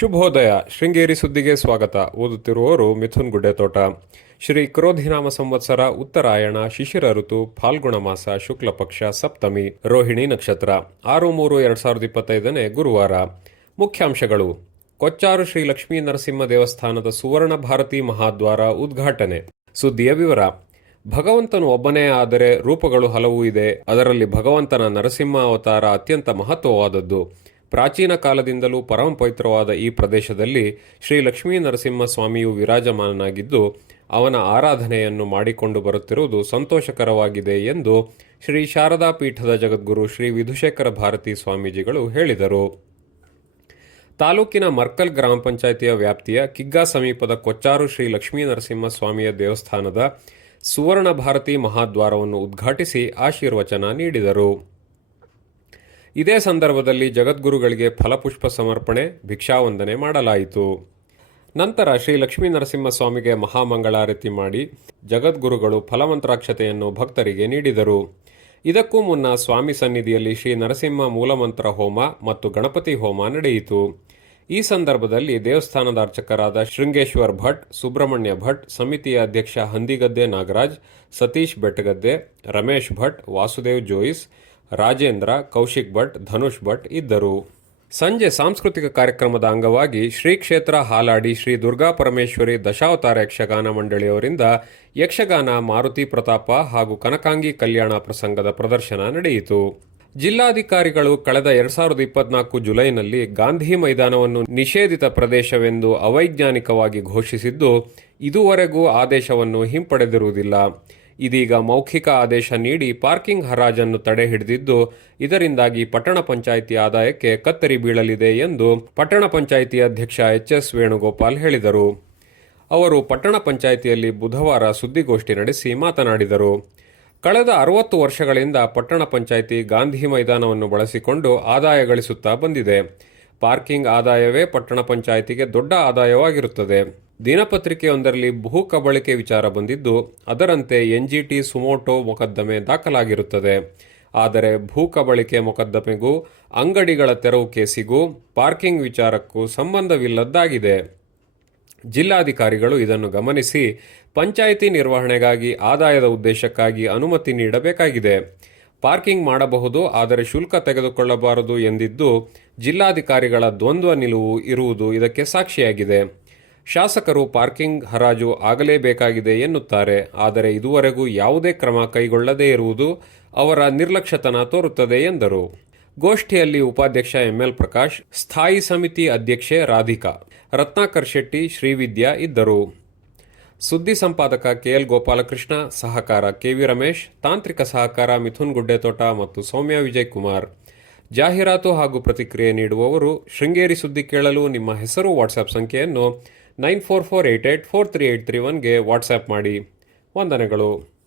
ಶುಭೋದಯ. ಶೃಂಗೇರಿ ಸುದ್ದಿಗೆ ಸ್ವಾಗತ. ಓದುತ್ತಿರುವವರು ಮಿಥುನ್ ಗುಡ್ಡೆತೋಟ. ಶ್ರೀ ಕ್ರೋಧಿನಾಮ ಸಂವತ್ಸರ ಉತ್ತರಾಯಣ, ಶಿಶಿರ ಋತು, ಫಾಲ್ಗುಣ ಮಾಸ, ಶುಕ್ಲ ಪಕ್ಷ, ಸಪ್ತಮಿ, ರೋಹಿಣಿ ನಕ್ಷತ್ರ. ಆರು ಮೂರು, ಎರಡ್ ಸಾವಿರದ ಇಪ್ಪತ್ತೈದನೇ ಗುರುವಾರ. ಮುಖ್ಯಾಂಶಗಳು. ಕೊಚ್ಚಾರು ಶ್ರೀ ಲಕ್ಷ್ಮೀ ನರಸಿಂಹ ದೇವಸ್ಥಾನದ ಸುವರ್ಣ ಭಾರತಿ ಮಹಾದ್ವಾರ ಉದ್ಘಾಟನೆ. ಸುದ್ದಿಯ ವಿವರ. ಭಗವಂತನು ಒಬ್ಬನೇ ಆದರೆ ರೂಪಗಳು ಹಲವು ಇದೆ. ಅದರಲ್ಲಿ ಭಗವಂತನ ನರಸಿಂಹ ಅವತಾರ ಅತ್ಯಂತ ಮಹತ್ವವಾದದ್ದು. ಪ್ರಾಚೀನ ಕಾಲದಿಂದಲೂ ಪರಮಪವಿತ್ರವಾದ ಈ ಪ್ರದೇಶದಲ್ಲಿ ಶ್ರೀ ಲಕ್ಷ್ಮೀ ನರಸಿಂಹ ಸ್ವಾಮಿಯು ವಿರಾಜಮಾನನಾಗಿದ್ದು, ಅವನ ಆರಾಧನೆಯನ್ನು ಮಾಡಿಕೊಂಡು ಬರುತ್ತಿರುವುದು ಸಂತೋಷಕರವಾಗಿದೆ ಎಂದು ಶ್ರೀ ಶಾರದಾ ಪೀಠದ ಜಗದ್ಗುರು ಶ್ರೀ ವಿಧುಶೇಖರ ಭಾರತಿ ಸ್ವಾಮೀಜಿಗಳು ಹೇಳಿದರು. ತಾಲೂಕಿನ ಮರ್ಕಲ್ ಗ್ರಾಮ ಪಂಚಾಯಿತಿಯ ವ್ಯಾಪ್ತಿಯ ಕಿಗ್ಗಾ ಸಮೀಪದ ಕೊಚ್ಚಾರು ಶ್ರೀ ಲಕ್ಷ್ಮೀ ನರಸಿಂಹ ಸ್ವಾಮಿಯ ದೇವಸ್ಥಾನದ ಸುವರ್ಣ ಭಾರತಿ ಮಹಾದ್ವಾರವನ್ನು ಉದ್ಘಾಟಿಸಿ ಆಶೀರ್ವಚನ ನೀಡಿದರು. ಇದೇ ಸಂದರ್ಭದಲ್ಲಿ ಜಗದ್ಗುರುಗಳಿಗೆ ಫಲಪುಷ್ಪ ಸಮರ್ಪಣೆ ಭಿಕ್ಷಾವಂದನೆ ಮಾಡಲಾಯಿತು. ನಂತರ ಶ್ರೀ ಲಕ್ಷ್ಮೀ ನರಸಿಂಹ ಸ್ವಾಮಿಗೆ ಮಹಾಮಂಗಳಾರತಿ ಮಾಡಿ ಜಗದ್ಗುರುಗಳು ಫಲಮಂತ್ರಾಕ್ಷತೆಯನ್ನು ಭಕ್ತರಿಗೆ ನೀಡಿದರು. ಇದಕ್ಕೂ ಮುನ್ನ ಸ್ವಾಮಿ ಸನ್ನಿಧಿಯಲ್ಲಿ ಶ್ರೀ ನರಸಿಂಹ ಮೂಲಮಂತ್ರ ಹೋಮ ಮತ್ತು ಗಣಪತಿ ಹೋಮ ನಡೆಯಿತು. ಈ ಸಂದರ್ಭದಲ್ಲಿ ದೇವಸ್ಥಾನದ ಅರ್ಚಕರಾದ ಶೃಂಗೇಶ್ವರ್ ಭಟ್, ಸುಬ್ರಹ್ಮಣ್ಯ ಭಟ್, ಸಮಿತಿಯ ಅಧ್ಯಕ್ಷ ಹಂದಿಗದ್ದೆ ನಾಗರಾಜ್, ಸತೀಶ್ ಬೆಟ್ಟಗದ್ದೆ, ರಮೇಶ್ ಭಟ್, ವಾಸುದೇವ್ ಜೋಯಿಸ್ ರಾಜೇಂದ್ರ, ಕೌಶಿಕ್ ಭಟ್, ಧನುಷ್ ಭಟ್ ಇದ್ದರು. ಸಂಜೆ ಸಾಂಸ್ಕೃತಿಕ ಕಾರ್ಯಕ್ರಮದ ಅಂಗವಾಗಿ ಶ್ರೀ ಕ್ಷೇತ್ರ ಹಾಲಾಡಿ ಶ್ರೀ ದುರ್ಗಾ ಪರಮೇಶ್ವರಿ ದಶಾವತಾರ ಯಕ್ಷಗಾನ ಮಂಡಳಿಯವರಿಂದ ಯಕ್ಷಗಾನ ಮಾರುತಿ ಪ್ರತಾಪ ಹಾಗೂ ಕನಕಾಂಗಿ ಕಲ್ಯಾಣ ಪ್ರಸಂಗದ ಪ್ರದರ್ಶನ ನಡೆಯಿತು. ಜಿಲ್ಲಾಧಿಕಾರಿಗಳು ಕಳೆದ ಎರಡ್ ಸಾವಿರದ ಇಪ್ಪತ್ನಾಲ್ಕು ಜುಲೈನಲ್ಲಿ ಗಾಂಧಿ ಮೈದಾನವನ್ನು ನಿಷೇಧಿತ ಪ್ರದೇಶವೆಂದು ಅವೈಜ್ಞಾನಿಕವಾಗಿ ಘೋಷಿಸಿದ್ದು, ಇದುವರೆಗೂ ಆದೇಶವನ್ನು ಹಿಂಪಡೆದಿರುವುದಿಲ್ಲ. ಇದೀಗ ಮೌಖಿಕ ಆದೇಶ ನೀಡಿ ಪಾರ್ಕಿಂಗ್ ಹರಾಜನ್ನು ತಡೆ ಹಿಡಿದಿದ್ದು, ಇದರಿಂದಾಗಿ ಪಟ್ಟಣ ಪಂಚಾಯಿತಿ ಆದಾಯಕ್ಕೆ ಕತ್ತರಿ ಬೀಳಲಿದೆ ಎಂದು ಪಟ್ಟಣ ಪಂಚಾಯಿತಿ ಅಧ್ಯಕ್ಷ ಎಚ್ ಎಸ್ ವೇಣುಗೋಪಾಲ್ ಹೇಳಿದರು. ಅವರು ಪಟ್ಟಣ ಪಂಚಾಯಿತಿಯಲ್ಲಿ ಬುಧವಾರ ಸುದ್ದಿಗೋಷ್ಠಿ ನಡೆಸಿ ಮಾತನಾಡಿದರು. ಕಳೆದ ಅರವತ್ತು ವರ್ಷಗಳಿಂದ ಪಟ್ಟಣ ಪಂಚಾಯಿತಿ ಗಾಂಧಿ ಮೈದಾನವನ್ನು ಬಳಸಿಕೊಂಡು ಆದಾಯ ಗಳಿಸುತ್ತಾ ಬಂದಿದೆ. ಪಾರ್ಕಿಂಗ್ ಆದಾಯವೇ ಪಟ್ಟಣ ಪಂಚಾಯಿತಿಗೆ ದೊಡ್ಡ ಆದಾಯವಾಗಿರುತ್ತದೆ. ದಿನಪತ್ರಿಕೆಯೊಂದರಲ್ಲಿ ಭೂ ಕಬಳಿಕೆ ವಿಚಾರ ಬಂದಿದ್ದು, ಅದರಂತೆ ಎನ್ಜಿಟಿ ಸುಮೋಟೋ ಮೊಕದ್ದಮೆ ದಾಖಲಾಗಿರುತ್ತದೆ. ಆದರೆ ಭೂ ಕಬಳಿಕೆ ಮೊಕದ್ದಮೆಗೂ, ಅಂಗಡಿಗಳ ತೆರವು ಕೇಸಿಗೂ, ಪಾರ್ಕಿಂಗ್ ವಿಚಾರಕ್ಕೂ ಸಂಬಂಧವಿಲ್ಲದ್ದಾಗಿದೆ. ಜಿಲ್ಲಾಧಿಕಾರಿಗಳು ಇದನ್ನು ಗಮನಿಸಿ, ಪಂಚಾಯಿತಿ ನಿರ್ವಹಣೆಗಾಗಿ ಆದಾಯದ ಉದ್ದೇಶಕ್ಕಾಗಿ ಅನುಮತಿ ನೀಡಬೇಕಾಗಿದೆ. ಪಾರ್ಕಿಂಗ್ ಮಾಡಬಹುದು, ಆದರೆ ಶುಲ್ಕ ತೆಗೆದುಕೊಳ್ಳಬಾರದು ಎಂದಿದ್ದು, ಜಿಲ್ಲಾಧಿಕಾರಿಗಳ ದ್ವಂದ್ವ ನಿಲುವು ಇರುವುದು ಇದಕ್ಕೆ ಸಾಕ್ಷಿಯಾಗಿದೆ. ಶಾಸಕರು ಪಾರ್ಕಿಂಗ್ ಹರಾಜು ಆಗಲೇಬೇಕಾಗಿದೆ ಎನ್ನುತ್ತಾರೆ. ಆದರೆ ಇದುವರೆಗೂ ಯಾವುದೇ ಕ್ರಮ ಕೈಗೊಳ್ಳದೇ ಇರುವುದು ಅವರ ನಿರ್ಲಕ್ಷ್ಯತನ ತೋರುತ್ತದೆ ಎಂದರು. ಗೋಷ್ಠಿಯಲ್ಲಿ ಉಪಾಧ್ಯಕ್ಷ ಎಂಎಲ್ ಪ್ರಕಾಶ್, ಸ್ಥಾಯಿ ಸಮಿತಿ ಅಧ್ಯಕ್ಷೆ ರಾಧಿಕಾ, ರತ್ನಾಕರ್ ಶೆಟ್ಟಿ, ಶ್ರೀವಿದ್ಯಾ ಇದ್ದರು. ಸುದ್ದಿ ಸಂಪಾದಕ ಕೆಎಲ್ ಗೋಪಾಲಕೃಷ್ಣ, ಸಹಕಾರ ಕೆವಿ ರಮೇಶ್, ತಾಂತ್ರಿಕ ಸಹಕಾರ ಮಿಥುನ್ ಗುಡ್ಡೆತೋಟ ಮತ್ತು ಸೌಮ್ಯ ವಿಜಯ್ ಕುಮಾರ್ ಜಾಹೀರಾತು ಹಾಗೂ ಪ್ರತಿಕ್ರಿಯೆ ನೀಡುವವರು ಶೃಂಗೇರಿ ಸುದ್ದಿ ಕೇಳಲು ನಿಮ್ಮ ಹೆಸರು ವಾಟ್ಸ್ಆಪ್ ಸಂಖ್ಯೆಯನ್ನು nine four four eight eight four three eight three ಒನ್ಗೆ WhatsApp ಮಾಡಿ. ವಂದನೆಗಳು.